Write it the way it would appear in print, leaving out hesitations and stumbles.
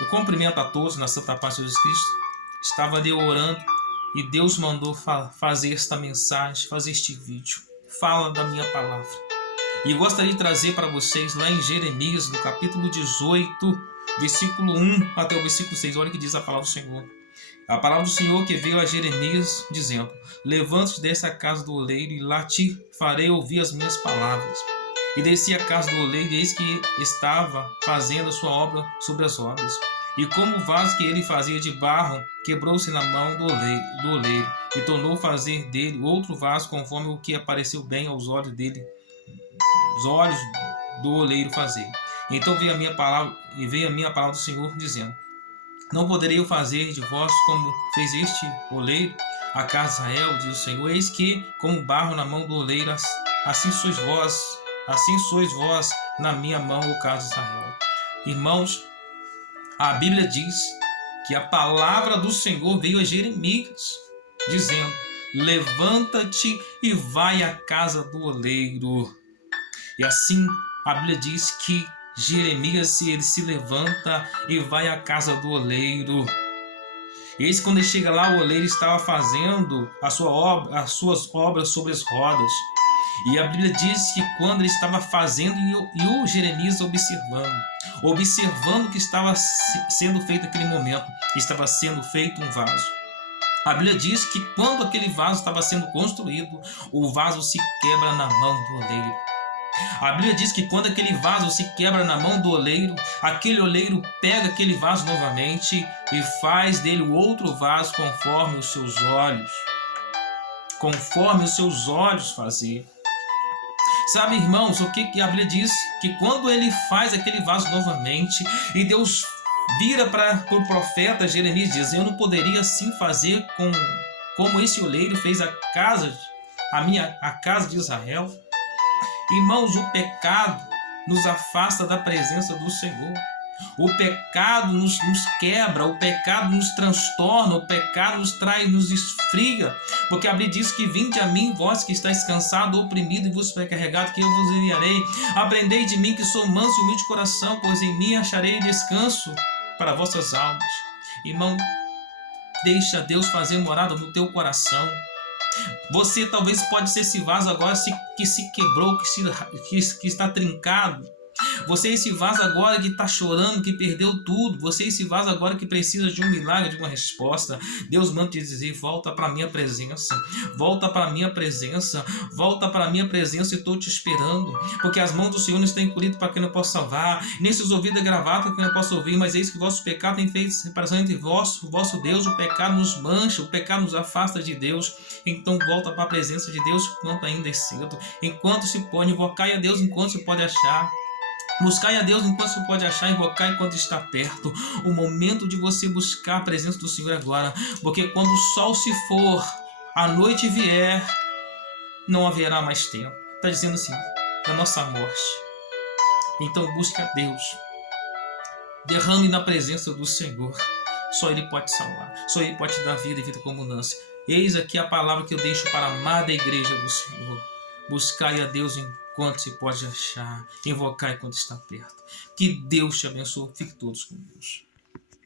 Eu cumprimento a todos na Santa Paz de Jesus Cristo. Estava ali orando e Deus mandou fazer esta mensagem, fazer este vídeo. Fala da minha palavra. E eu gostaria de trazer para vocês lá em Jeremias, no capítulo 18, versículo 1 até o versículo 6. Olha o que diz a palavra do Senhor. A palavra do Senhor que veio a Jeremias, dizendo: levante-te dessa casa do oleiro, e lá te farei ouvir as minhas palavras. E desci a casa do oleiro, e eis que estava fazendo a sua obra sobre as obras. E como o vaso que ele fazia de barro quebrou-se na mão do oleiro, e tornou fazer dele outro vaso conforme o que apareceu bem aos olhos dele, os olhos do oleiro fazer. Então veio a minha palavra do Senhor dizendo: não poderei eu fazer de vós como fez este oleiro, a casa de Israel, diz o Senhor. Eis que, como barro na mão do oleiro, assim sois vós na minha mão, o casa de Israel. Irmãos, a Bíblia diz que a palavra do Senhor veio a Jeremias, dizendo: levanta-te e vai à casa do oleiro. E assim a Bíblia diz que Jeremias ele se levanta e vai à casa do oleiro. Eis quando ele chega lá, o oleiro estava fazendo as suas obras sobre as rodas. E a Bíblia diz que quando ele estava fazendo, e o Jeremias observando o que estava sendo feito naquele momento, estava sendo feito um vaso. A Bíblia diz que quando aquele vaso estava sendo construído, o vaso se quebra na mão do oleiro. A Bíblia diz que quando aquele vaso se quebra na mão do oleiro, aquele oleiro pega aquele vaso novamente e faz dele outro vaso conforme os seus olhos fazer. Sabe, irmãos, o que a Bíblia diz? Que quando ele faz aquele vaso novamente, e Deus vira para o profeta Jeremias e diz: eu não poderia assim fazer como esse oleiro fez a casa de Israel. Irmãos, o pecado nos afasta da presença do Senhor. O pecado nos quebra, o pecado nos transtorna, o pecado nos esfria. Porque a Bíblia diz que: vinde a mim, vós que estáis cansado, oprimido e vos sobrecarregado, que eu vos enviarei. Aprendei de mim, que sou manso e humilde de coração, pois em mim acharei descanso para vossas almas. Irmão, deixa Deus fazer morada no teu coração. Você talvez pode ser esse vaso agora que se quebrou, que está trincado. Você é esse vaso agora que está chorando, que perdeu tudo. Você é esse vaso agora que precisa de um milagre, de uma resposta. Deus manda te dizer: volta para a minha presença. Volta para a minha presença. Volta para a minha presença, e estou te esperando. Porque as mãos do Senhor não estão encolhidas para quem não possa salvar, nem seus ouvidos é gravado para quem não possa ouvir. Mas eis que vosso pecado tem feito separação entre vós, o vosso Deus. O pecado nos mancha, o pecado nos afasta de Deus. Então volta para a presença de Deus enquanto ainda é cedo. Enquanto se pode, invocai a Deus enquanto se pode achar. Buscai a Deus enquanto se pode achar, invocar enquanto está perto. O momento de você buscar a presença do Senhor agora, porque quando o sol se for, a noite vier, não haverá mais tempo. Está dizendo assim, da nossa morte. Então busque a Deus, derrame na presença do Senhor. Só Ele pode salvar, só Ele pode te dar vida e vida com abundância. Eis aqui a palavra que eu deixo para a amada igreja do Senhor. Buscai a Deus enquanto se pode achar, invocar enquanto está perto. Que Deus te abençoe. Fique todos com Deus.